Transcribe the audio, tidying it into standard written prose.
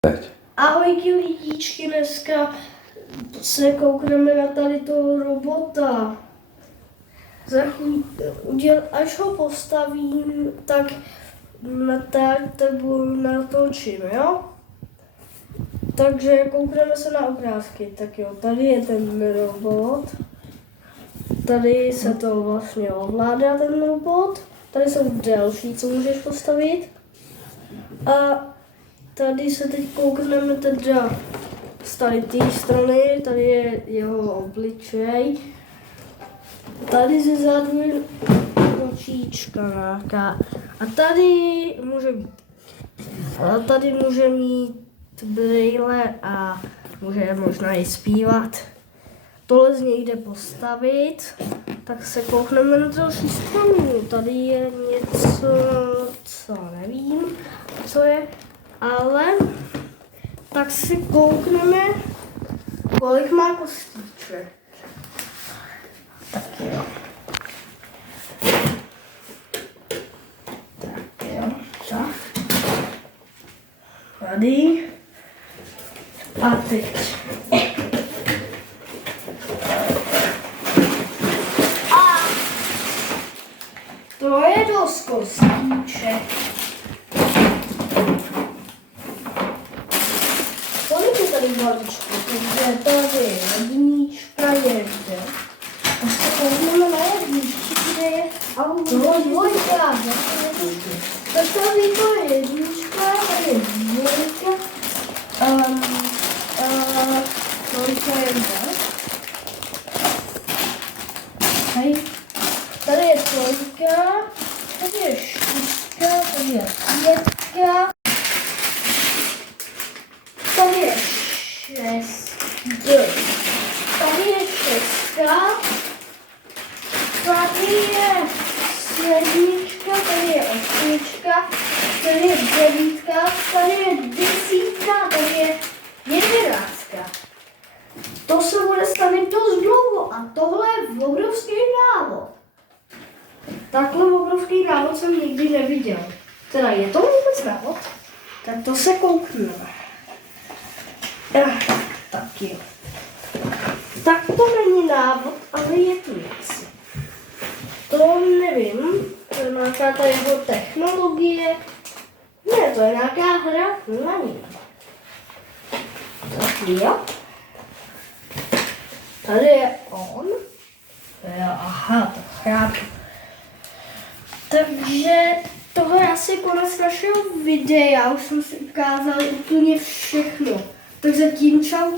Teď. Ahojky lidíčky, dneska se koukneme na tady toho robota. Až ho postavím, tak natočím, jo? Takže koukneme se na obrázky. Tak jo, tady je ten robot. Tady se to vlastně ovládá ten robot. Tady jsou další, co můžeš postavit. A tady se teď koukneme teda z tady té strany, tady je jeho obličej. Tady ze zadu je očíčka nějaká. A tady může mít brýle a může možná i zpívat. Tohle z něj jde postavit, tak se koukneme na další stranu. Tady je něco, co nevím, co je, ale tak si koukneme, kolik má kostiček. Tak jo. Tak. Tady. A teď. To je dost kostiček. Kolik je tady balíčků? Takže tady jednička jede. A se koukneme na jedničky, kde je dvojka. Tak tady to je jednička, tady je dvojka. Trojka jede. Hej. Tady je trojka, tady je čtyřka, tady je pětka, tady je šestka, tady je sedmička, tady je osmička, tady je devítka, tady je desítka, tady je jedenáctka. To se bude stavit dost dlouho a tohle je obrovský návod. Takhle obrovský návod jsem nikdy neviděl. Teda je to vůbec návod? Tak to se koukneme. Tak jo. Tak to není návod, ale je to něco. To nevím, to je nějaká ta jeho technologie. Ne, to je nějaká hra na ní. Tak jo. Tady je on. Aha, to chápu. Takže tohle je asi konec našeho videa, už jsem si ukázal úplně všechno. Tak zatím čau.